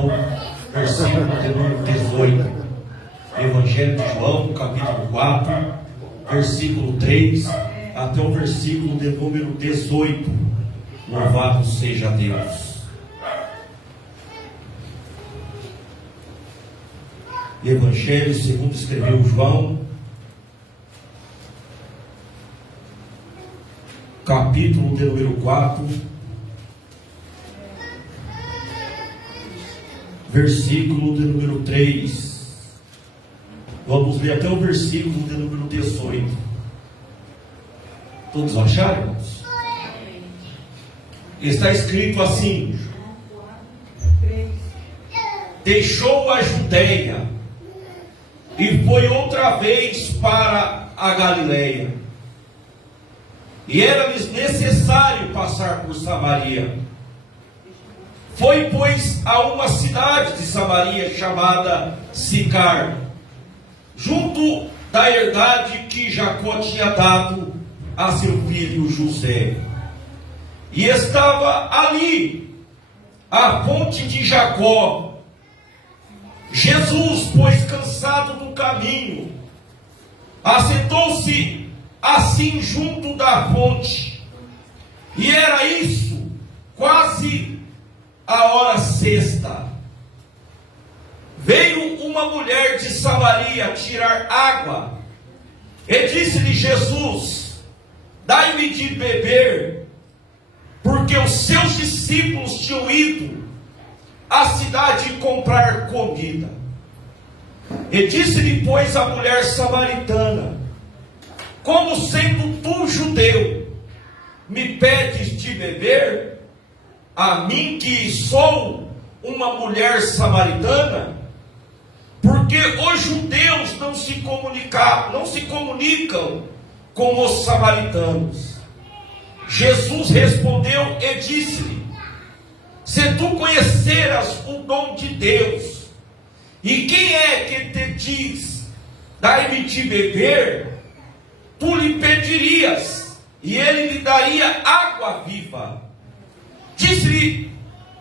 João, versículo de número 18. Evangelho de João, capítulo 4, versículo 3 até o versículo de número 18. Louvado seja Deus. Evangelho segundo escreveu João, capítulo de número 4, versículo de número 3. Vamos ler até o versículo de número 18. Todos acharam, irmãos? Está escrito assim: deixou a Judeia e foi outra vez para a Galileia. E era-lhes necessário passar por Samaria. Foi, pois, a uma cidade de Samaria chamada Sicar, junto da herdade que Jacó tinha dado a seu filho José. E estava ali a fonte de Jacó. Jesus, pois, cansado do caminho, assentou-se assim junto da fonte. E era isso, quase a hora sexta. Veio uma mulher de Samaria tirar água, e disse-lhe Jesus: dai-me de beber, porque os seus discípulos tinham ido à cidade comprar comida. E disse-lhe, pois, a mulher samaritana: como sendo tu judeu, me pedes de beber, a mim que sou uma mulher samaritana? Porque os judeus não se comunicam com os samaritanos. Jesus respondeu e disse-lhe: se tu conheceras o dom de Deus, e quem é que te diz, dai-me de beber, tu lhe pedirias, e ele lhe daria água viva. Disse-lhe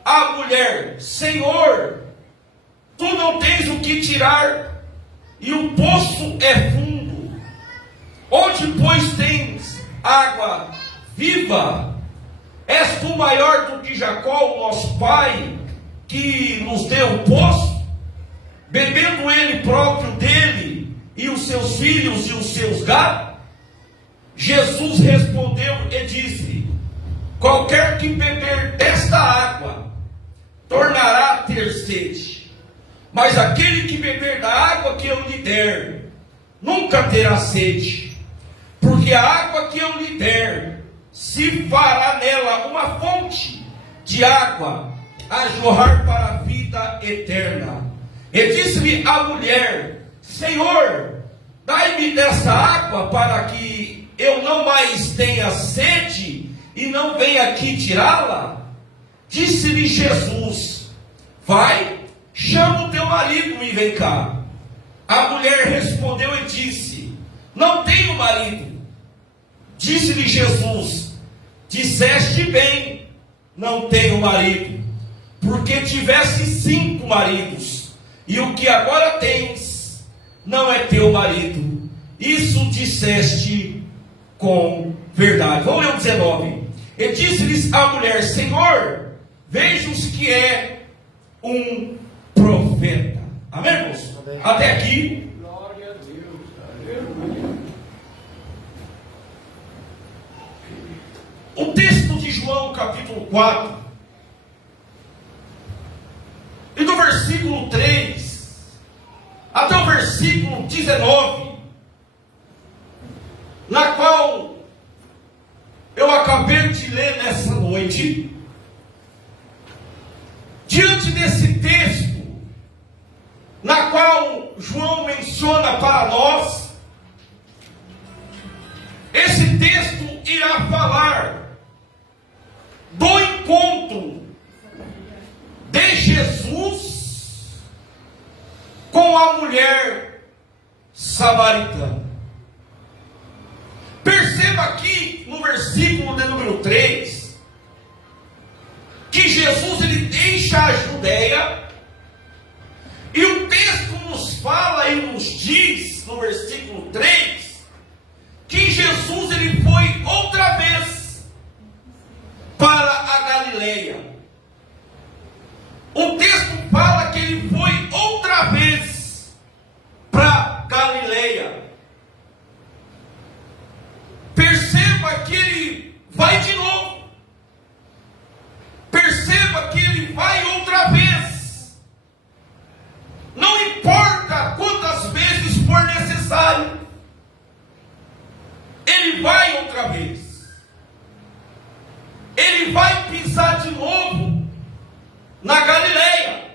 a mulher: Senhor, tu não tens o que tirar, e o poço é fundo. Onde, pois, tens água viva? És tu maior do que Jacó, o nosso pai, que nos deu o poço, bebendo ele próprio dele, e os seus filhos e os seus gados? Jesus respondeu e disse: qualquer que beber desta água tornará a ter sede, mas aquele que beber da água que eu lhe der nunca terá sede, porque a água que eu lhe der se fará nela uma fonte de água a jorrar para a vida eterna. E disse-lhe a mulher: Senhor, dai-me dessa água para que eu não mais tenha sede e não venha aqui tirá-la. Disse-lhe Jesus: vai, chama o teu marido e vem cá. A mulher respondeu e disse: não tenho marido. Disse-lhe Jesus: disseste bem, não tenho marido, porque tivesse 5 maridos, e o que agora tens não é teu marido. Isso disseste com verdade. Vamos ler o 19. E disse-lhes a mulher: Senhor, vejo-os que é um profeta. Amém, irmãos? Amém. Até aqui. Glória a Deus. Aleluia. O texto de João, capítulo 4, e do versículo 3 até o versículo 19, na qual eu acabei de ler nessa noite. Diante desse texto, na qual João menciona para nós, esse texto irá falar do encontro de Jesus com a mulher samaritana. Perceba aqui no versículo de número 3 que Jesus ele deixa a Judeia nos diz, no versículo 3, que Jesus ele foi outra vez para a Galileia. O texto fala que ele foi outra vez para Galileia. Perceba que ele vai de novo. Perceba que ele vai outra vez. Não importa quantas vezes for necessário, ele vai outra vez. Ele vai pisar de novo na Galileia.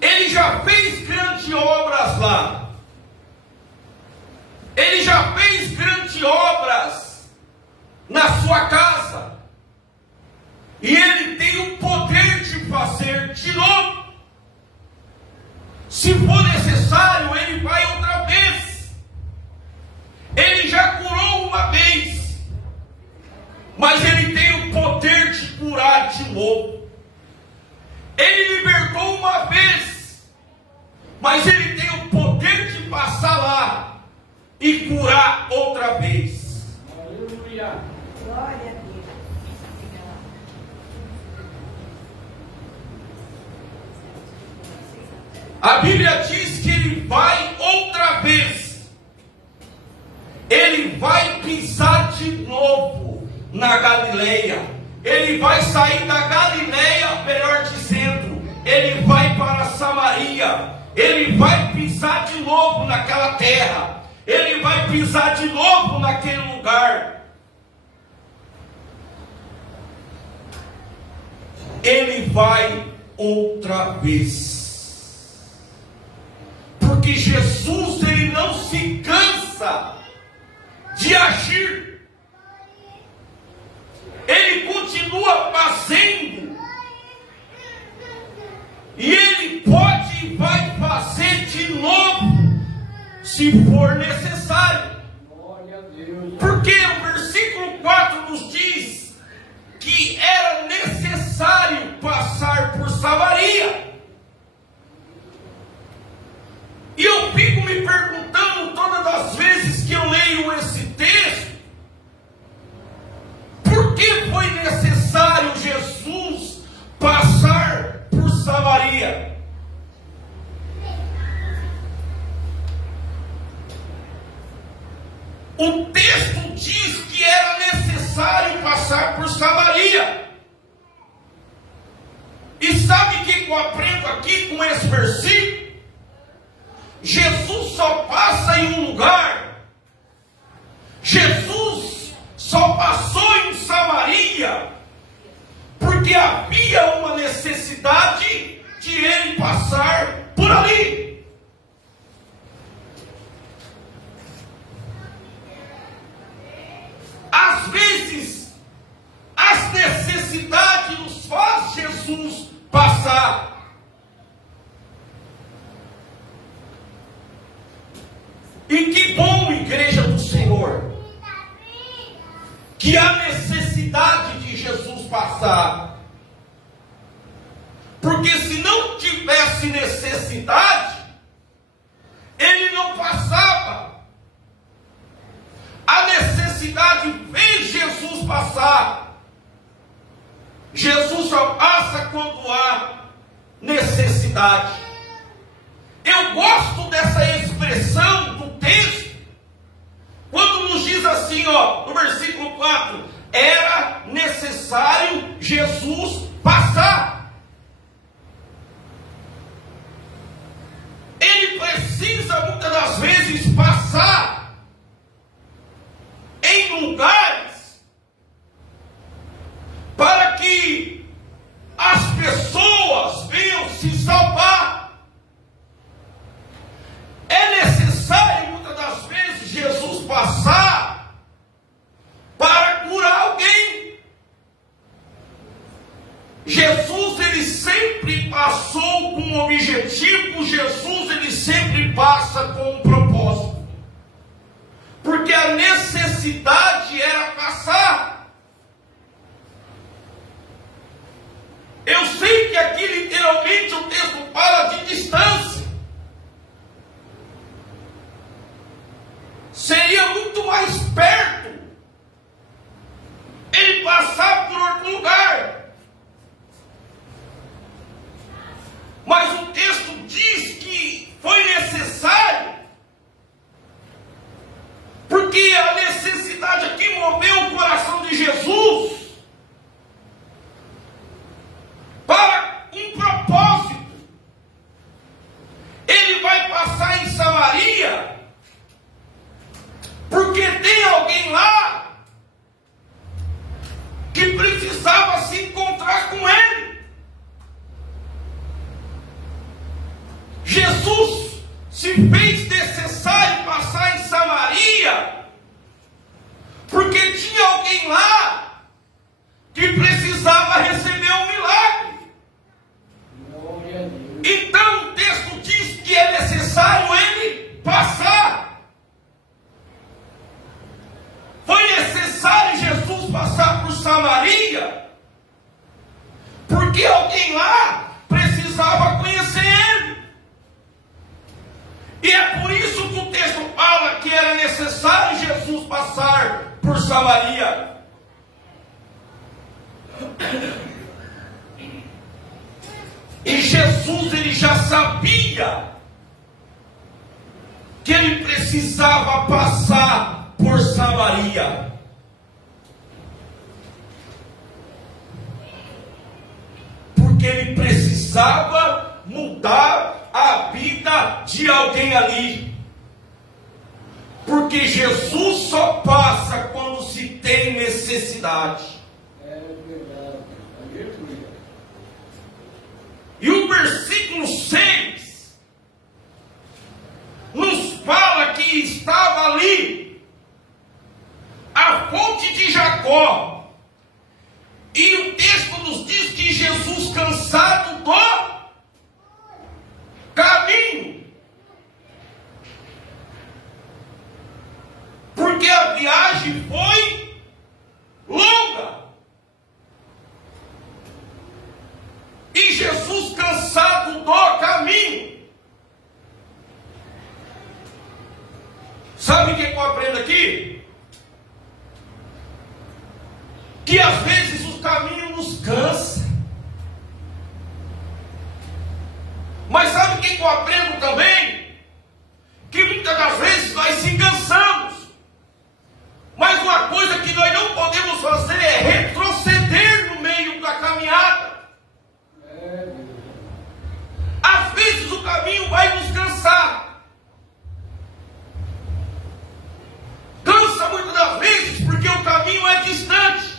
Ele já fez grandes obras lá. Ele já fez grandes obras na sua casa. E ele tem o poder de fazer de novo. Se for necessário, ele vai outra vez. Ele já curou uma vez, mas ele tem o poder de curar de novo. Ele libertou uma vez, mas ele tem o poder de passar lá e curar outra vez. Aleluia. Glória a Deus. A Bíblia diz que ele vai outra vez. Ele vai pisar de novo na Galileia. Ele vai sair da Galileia, melhor dizendo, ele vai para Samaria. Ele vai pisar de novo naquela terra. Ele vai pisar de novo naquele lugar. Ele vai outra vez. Porque Jesus, ele não se cansa de agir. Ele continua fazendo. E ele pode e vai fazer de novo, se for necessário. Glória a Deus. Porque o versículo 4 nos diz que era necessário passar por Samaria. E eu fico me perguntando todas as vezes que eu leio esse texto, por que foi necessário Jesus passar por Samaria? O texto diz que era necessário passar por Samaria. E sabe o que eu aprendo aqui com esse versículo? Jesus só passa em um lugar. Jesus só passou em Samaria porque havia uma necessidade de ele passar por ali. Às vezes, as necessidades nos faz Jesus passar. E que bom, igreja do Senhor, que há necessidade de Jesus passar. Porque se não tivesse necessidade, ele não passava. A necessidade fez Jesus passar. Jesus só passa quando há necessidade. Eu gosto dessa expressão do texto, quando nos diz assim, no versículo 4, era necessário Jesus passar. Ele precisa muitas das vezes passar em lugares para que as pessoas venham se salvar. É necessário muitas das vezes Jesus passar para curar alguém. Jesus ele sempre passou com um objetivo. Jesus ele sempre passa com um propósito. Porque a necessidade era passar. Eu sei que aqui literalmente Samaria, porque alguém lá precisava conhecer ele. E é por isso que o texto fala que era necessário Jesus passar por Samaria. E Jesus, ele já sabia que ele precisava passar por Samaria. Porque ele precisava mudar a vida de alguém ali. Porque Jesus só passa quando se tem necessidade. E o versículo 6 nos fala que estava ali a fonte de Jacó. E o texto nos diz que Jesus, cansado do caminho, porque a viagem foi longa. E Jesus, cansado do caminho. Sabe o que eu aprendo aqui? Que às vezes o caminho nos cansa. Mas sabe o que eu aprendo também? Que muitas das vezes nós se cansamos. Mas uma coisa que nós não podemos fazer é retroceder no meio da caminhada. Às vezes o caminho vai nos cansar. Cansa muitas das vezes porque o caminho é distante.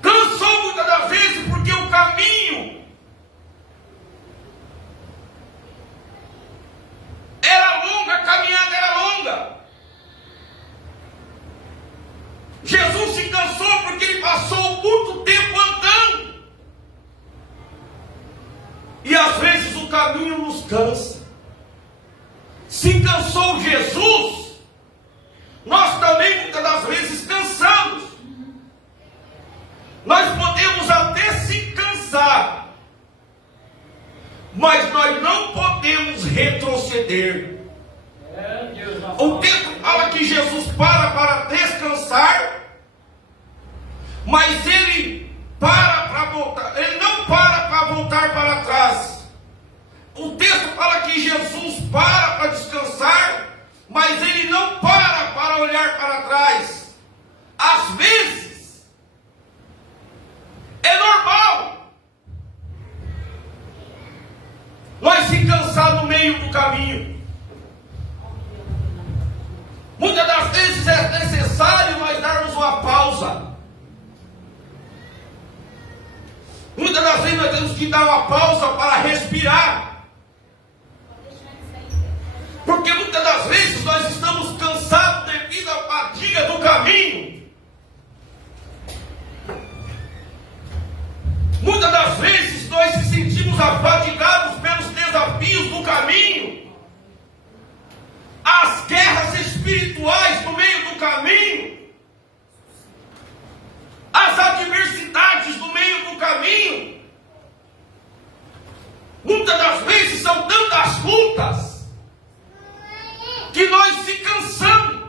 Cansou muitas das vezes porque o caminho era longo, a caminhada era longa. Jesus se cansou porque ele passou muito tempo andando. E às vezes o caminho nos cansa. Se cansou Jesus, nós também muitas das vezes cansamos. Nós podemos até se cansar, mas nós não podemos retroceder. O texto fala que Jesus para descansar, mas ele para voltar, ele não para voltar para trás. O texto fala que Jesus para descansar, mas ele não para olhar para trás. Às vezes é normal nós se cansar no meio do caminho. Muitas das vezes é necessário nós darmos uma pausa. Muitas das vezes nós temos que dar uma pausa para respirar. Porque muitas das vezes nós estamos cansados devido à fadiga do caminho. Muitas das vezes nós se sentimos afadigados pelos desafios do caminho. As guerras espirituais no meio do caminho. As adversidades no meio do caminho. Muitas das vezes são tantas lutas que nós se cansamos.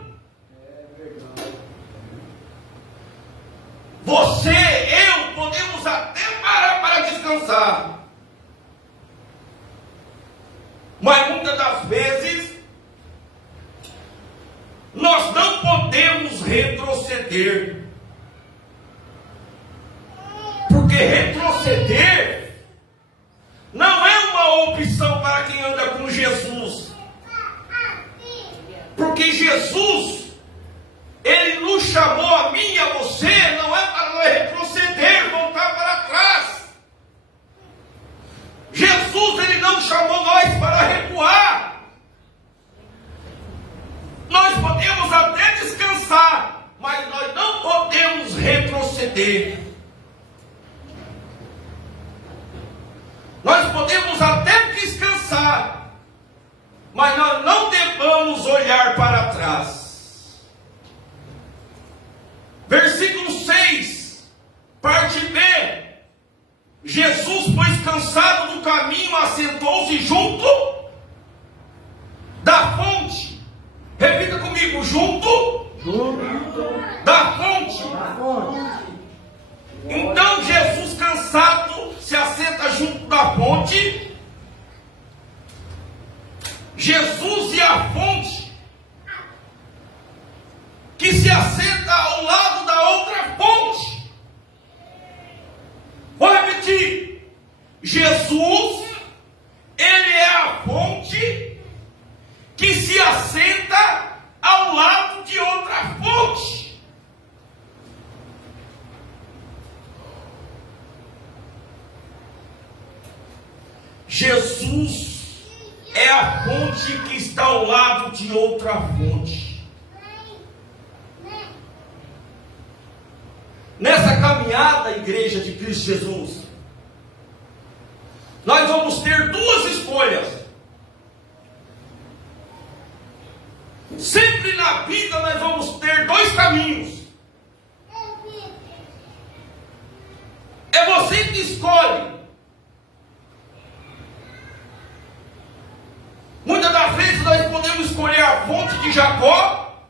Você, eu, podemos até parar para descansar. Mas muitas das vezes nós não podemos retroceder. Porque retroceder não é uma opção para quem anda com Jesus. Porque Jesus, ele nos chamou a mim e a você, não é para nós retroceder, voltar para trás. Jesus, ele não chamou nós para recuar. Nós podemos até descansar, mas nós não podemos retroceder. Nós podemos até descansar, mas nós não devemos olhar para trás. cansado do caminho, assentou-se junto da fonte. Repita comigo, junto da fonte. Então Jesus, cansado, se assenta junto da fonte. Jesus e a fonte, que se assenta ao lado da outra fonte. Vou repetir. Jesus, ele é a fonte que se assenta ao lado de outra fonte. Jesus é a fonte que está ao lado de outra fonte. Nessa caminhada, igreja de Cristo Jesus, nós vamos ter duas escolhas. Sempre na vida nós vamos ter dois caminhos. É você que escolhe. Muitas das vezes nós podemos escolher a fonte de Jacó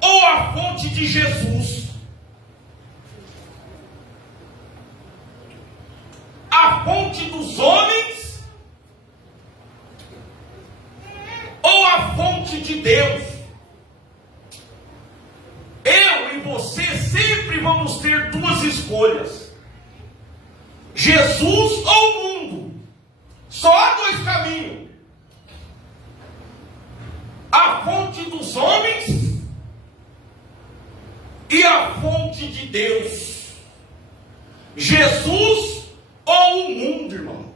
ou a fonte de Jesus. A fonte dos homens ou a fonte de Deus. Eu e você sempre vamos ter duas escolhas: Jesus ou o mundo. Só há dois caminhos: a fonte dos homens e a fonte de Deus. Jesus ou o mundo, irmão.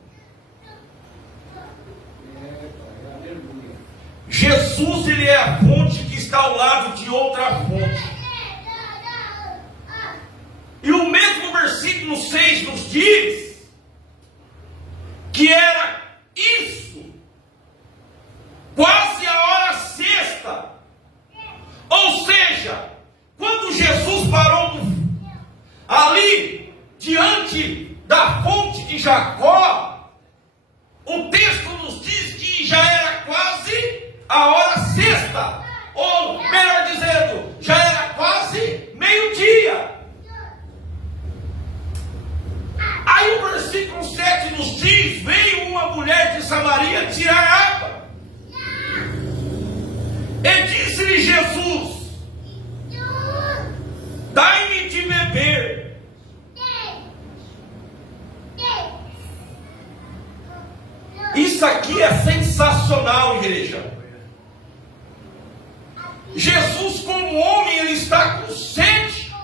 Jesus, ele é a fonte que está ao lado de outra fonte. E o mesmo versículo 6 nos diz que era isso, quase a hora sexta. Ou seja, quando Jesus parou ali diante da fonte de Jacó, o texto nos diz que já era quase a hora sexta, ou melhor dizendo, já era quase meio-dia. Aí o versículo 7 nos diz: veio uma mulher de Samaria tirar água. E disse-lhe Jesus: dai-me de beber. Isso aqui é sensacional, igreja. Jesus, como homem, ele está com sede.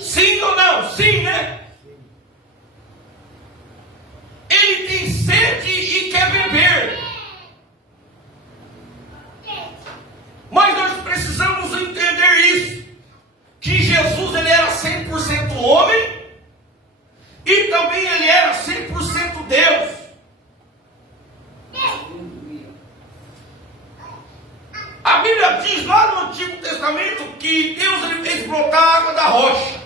Sim ou não? Sim, né? Ele tem sede e quer beber. Mas nós precisamos entender isso, que Jesus, ele era 100% homem e também ele era 100% Deus. A Bíblia diz lá no Antigo Testamento que Deus, ele fez brotar a água da rocha.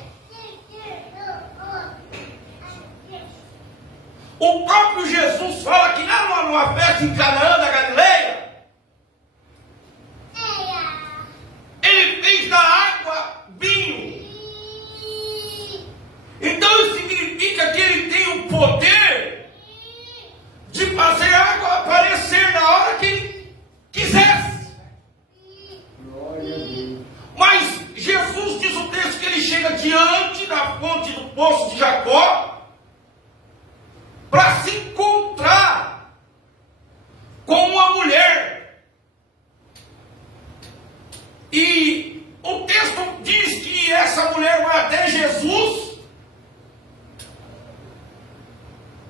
O próprio Jesus fala que lá numa festa em Canaã da Galileia, ele fez da água vinho. Então isso significa que ele tem o poder de fazer a água aparecer na hora que ele quisesse. Mas Jesus, diz o texto, que ele chega diante da fonte do poço de Jacó para se encontrar com uma mulher. E o texto diz que essa mulher vai até Jesus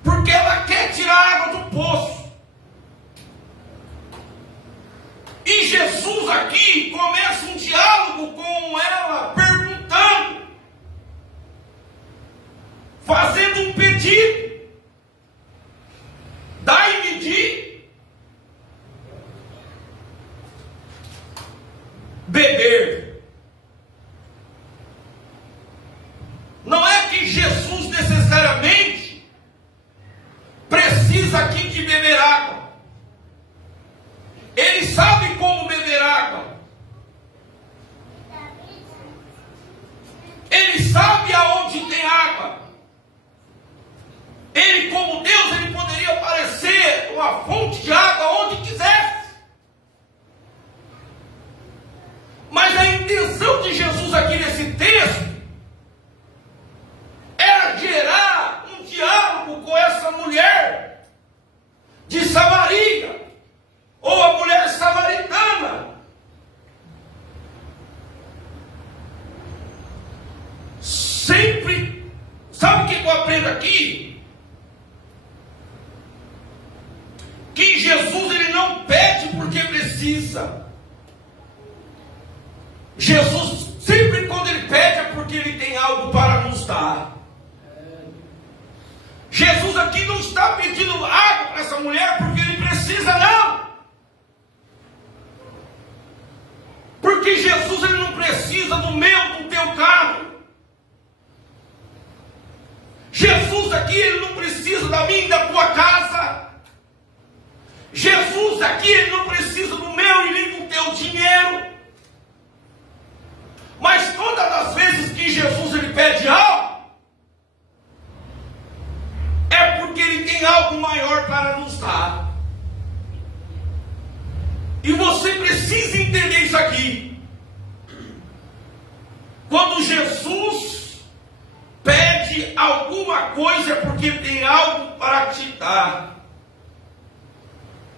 porque ela quer tirar a água do poço. E Jesus aqui começa um diálogo com ela, perguntando, fazendo intenção de Jesus aqui nesse texto era gerar um diálogo com essa mulher de Samaria, ou a mulher samaritana. Sempre, sabe o que eu aprendo aqui? Que Jesus, ele não pede porque precisa. Jesus, sempre quando ele pede é porque ele tem algo para nos dar. Jesus aqui não está pedindo água para essa mulher porque ele precisa, não. Porque Jesus, ele não precisa do meu, do teu carro. Jesus aqui, ele não precisa da minha e da tua casa. Jesus aqui, ele não precisa do meu e nem do teu dinheiro. Mas todas as vezes que Jesus, ele pede algo, é porque ele tem algo maior para nos dar. E você precisa entender isso aqui. Quando Jesus pede alguma coisa, é porque ele tem algo para te dar.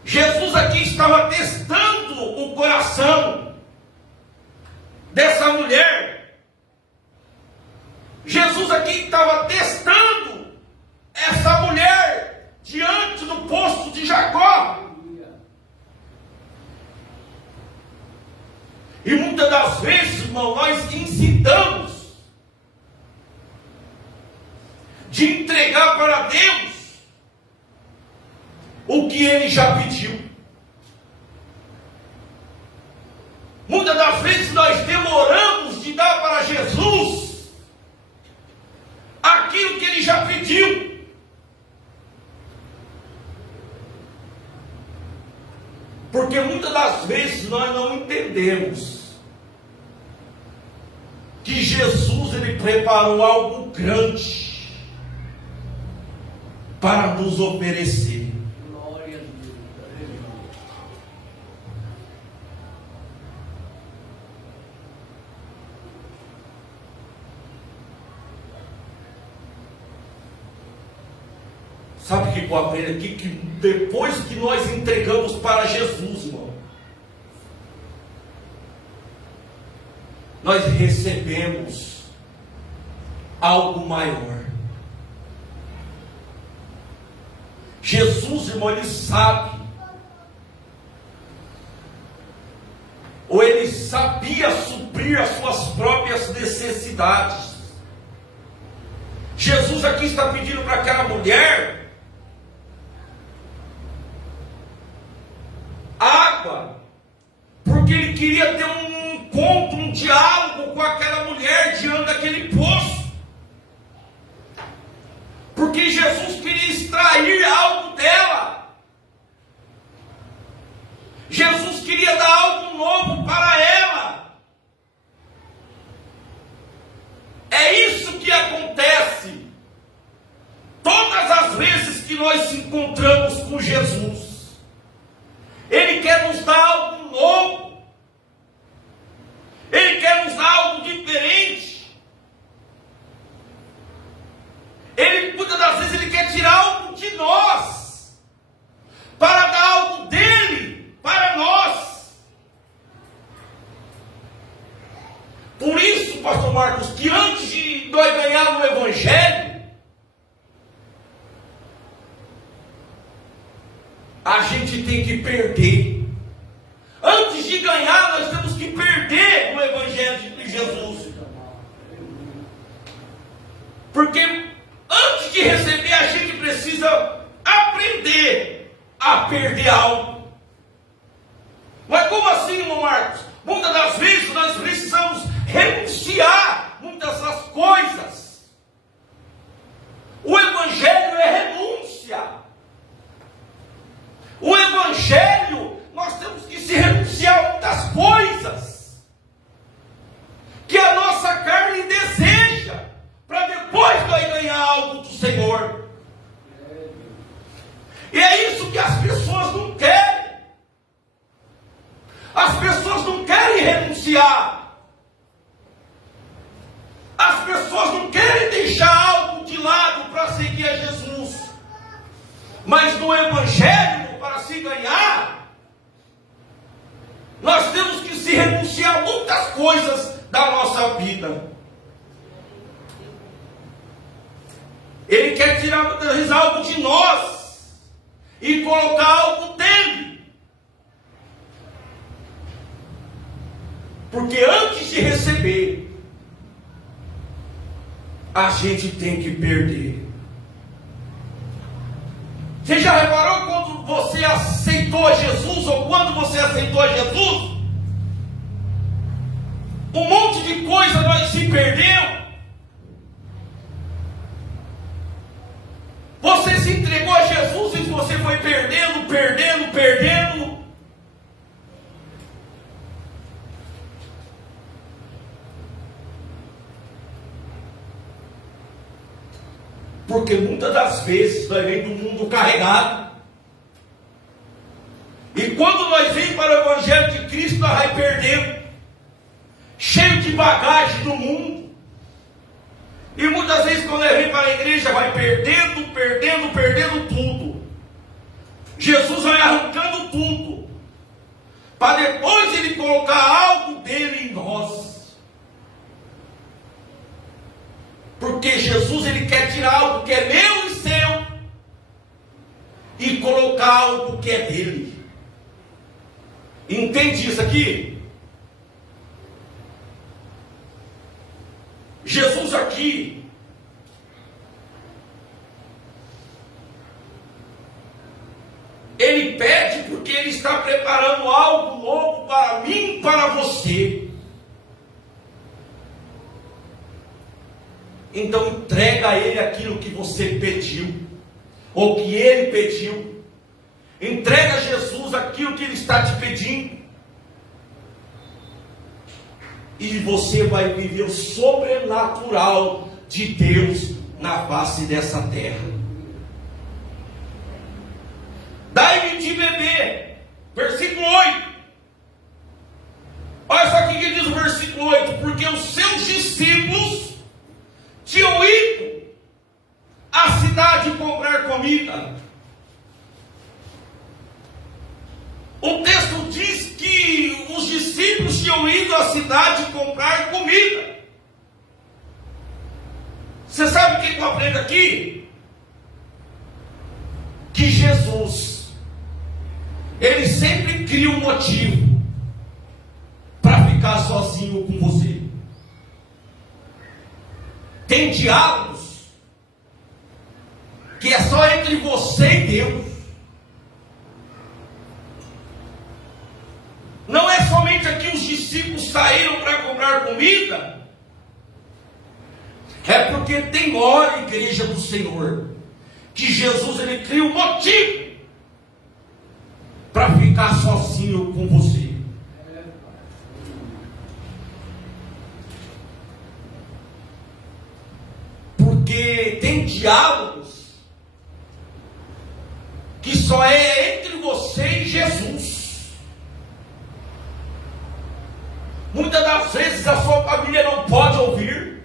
Jesus aqui estava testando o coração dessa mulher. Jesus aqui estava testando essa mulher diante do poço de Jacó. E muitas das vezes, irmão, nós incitamos de entregar para Deus o que Ele já pediu. Muitas das vezes nós demoramos de dar para Jesus aquilo que Ele já pediu. Porque muitas das vezes nós não entendemos que Jesus, ele preparou algo grande para nos oferecer. Glória a Deus. Sabe o que eu aprendo aqui? Que depois que nós entregamos para Jesus, irmão, nós recebemos algo maior. Jesus, irmão, ele sabe, ou ele sabia suprir as suas próprias necessidades. Jesus aqui está pedindo para aquela mulher água, porque ele queria ter um encontro, um diálogo com aquela mulher diante daquele poço, porque Jesus queria extrair algo dela. Jesus queria dar algo novo para ela. É isso que acontece todas as vezes que nós se encontramos com Jesus. Ele quer nos dar algo novo. Ele quer nos dar algo diferente. Ele, muitas das vezes, ele quer tirar algo de nós para dar algo dele para nós. Por isso, pastor Marcos, que antes de nós ganharmos o Evangelho, a gente tem que perder. Antes de ganhar, nós temos que perder o Evangelho de Jesus. Porque antes de receber, a gente precisa aprender a perder algo. Mas como assim, irmão Marcos? Muitas das vezes nós precisamos renunciar muitas das coisas. O Evangelho é renúncia. O Evangelho, nós temos que se renunciar a muitas coisas que a nossa carne deseja, para depois nós ganhar algo do Senhor. E é isso que as pessoas não querem. As pessoas não querem renunciar. Mas no Evangelho, para se ganhar, nós temos que se renunciar a muitas coisas da nossa vida. Ele quer tirar algo de nós e colocar algo dele. Porque antes de receber, a gente tem que perder. Você já reparou quando você aceitou a Jesus, ou quando você aceitou a Jesus? Um monte de coisa nós se perdeu. Você se entregou a Jesus e você foi perdendo. Porque muitas das vezes nós vem do mundo carregado. E quando nós vem para o Evangelho de Cristo, nós vai perdendo. Cheio de bagagem do mundo. E muitas vezes quando ele vem para a igreja, vai perdendo tudo. Jesus vai arrancando tudo, para depois ele colocar algo dele em nós. Porque Jesus, ele quer tirar algo que é meu e seu, e colocar algo que é dele. Entende isso aqui? Jesus aqui, ele pede porque ele está preparando algo novo para mim e para você. Então entrega a ele aquilo que você pediu, ou que ele pediu. Entrega a Jesus aquilo que ele está te pedindo. E você vai viver o sobrenatural de Deus na face dessa terra. Dai-me de beber. Versículo 8. Olha só o que diz o versículo 8. Porque os seus discípulos tinham ido à cidade comprar comida. O texto diz que os discípulos tinham ido à cidade comprar comida. Você sabe o que eu aprendo aqui? Que Jesus, ele sempre cria um motivo para ficar sozinho com você. Tem diálogos que é só entre você e Deus. Não é somente aqui os discípulos saíram para comprar comida. É porque tem hora, igreja do Senhor, que Jesus, ele cria um motivo para ficar sozinho com você. Porque tem diálogos que só é entre você e Jesus. Muitas das vezes a sua família não pode ouvir.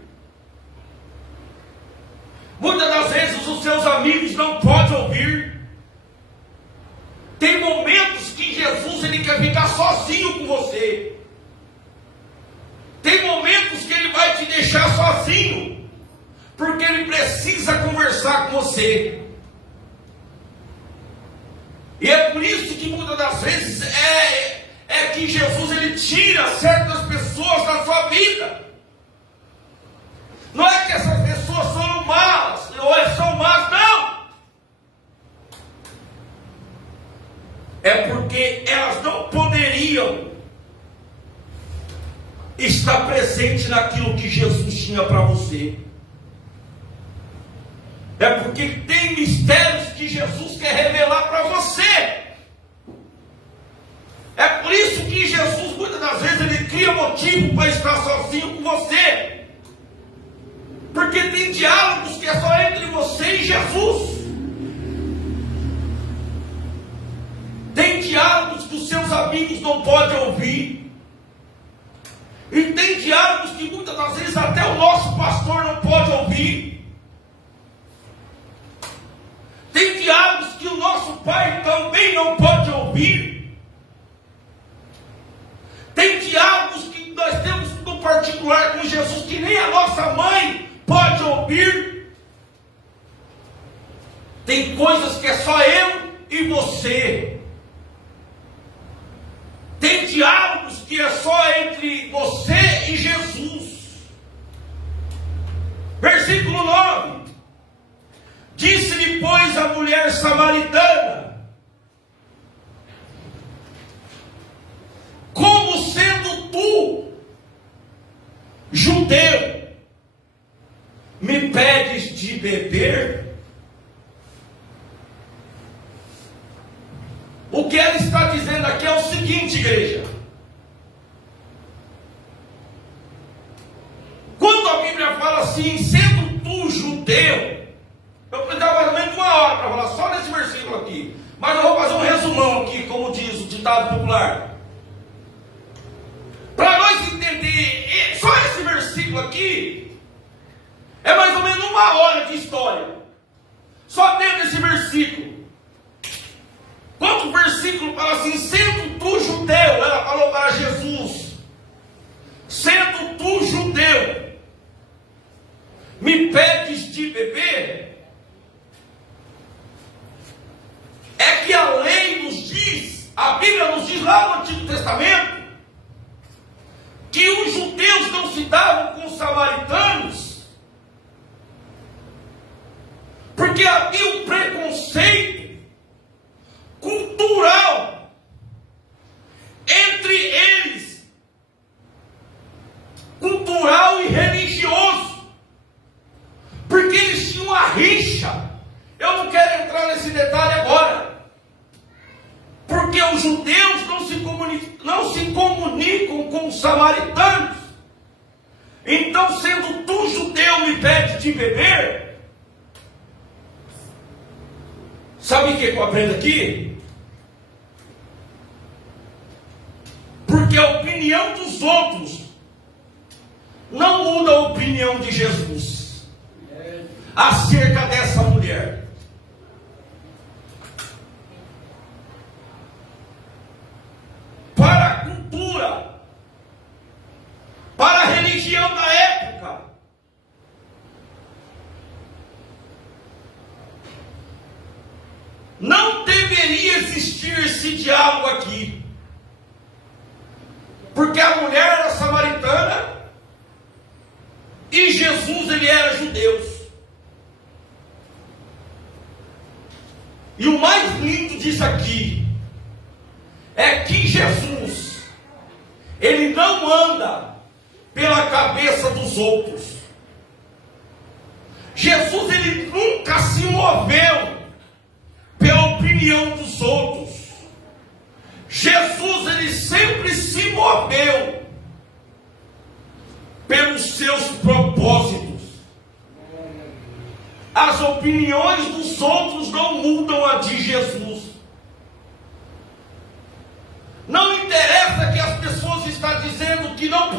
Muitas das vezes os seus amigos não podem ouvir. Tem momentos que Jesus, ele quer ficar sozinho com você. Tem momentos que ele vai te deixar sozinho, porque ele precisa conversar com você. E é por isso que muitas das vezes é que Jesus, ele tira certas pessoas da sua vida. Não é que essas pessoas são más, ou são más, não. É porque elas não poderiam estar presentes naquilo que Jesus tinha para você. É porque tem mistérios que Jesus quer revelar para você. É por isso que Jesus, muitas das vezes, ele cria motivo para estar sozinho com você. Porque tem diálogos que é só entre você e Jesus. Tem diálogos que os seus amigos não podem ouvir. E tem diálogos que muitas das vezes até o nosso pastor não pode ouvir. Tem diálogos que o particular com Jesus que nem a nossa mãe pode ouvir. Tem coisas que é só eu e você. Tem diálogos que é só entre você e Jesus. Versículo 9. Disse-lhe, pois, a mulher samaritana: como sendo tu judeu, me pedes de beber? O que ela está dizendo aqui é o seguinte, igreja. Quando a Bíblia fala assim, sendo tu judeu, eu precisava mais ou menos de 1 hora para falar só nesse versículo aqui. Mas eu vou fazer um resumão aqui, como diz o ditado popular. Para nós entender só esse versículo aqui, é mais ou menos 1 hora de história. Só dentro desse versículo. Quando o versículo fala assim, sendo tu judeu, ela falou para Jesus, sendo tu judeu, me pedes de beber? É que a lei nos diz, a Bíblia nos diz lá no Antigo Testamento, que os judeus não se davam com os samaritanos, porque havia um preconceito cultural entre eles, cultural e religioso, porque eles tinham uma rixa. Eu não quero entrar nesse detalhe agora, porque os judeus não se comunicam com os samaritanos. Então, sendo tu judeu, me pede de beber? Sabe o que eu aprendo aqui? Porque a opinião dos outros não muda a opinião de Jesus acerca dessa mulher. Para a cultura, para a religião da época, não deveria existir esse diálogo aqui, porque a mulher era samaritana e Jesus, ele era judeu. E o mais lindo disso aqui é que Jesus, ele não anda pela cabeça dos outros. Jesus, ele nunca se moveu pela opinião dos outros. Jesus, ele sempre se moveu pelos seus propósitos. As opiniões dos outros não mudam a de Jesus. Não interessa que as pessoas estão dizendo que não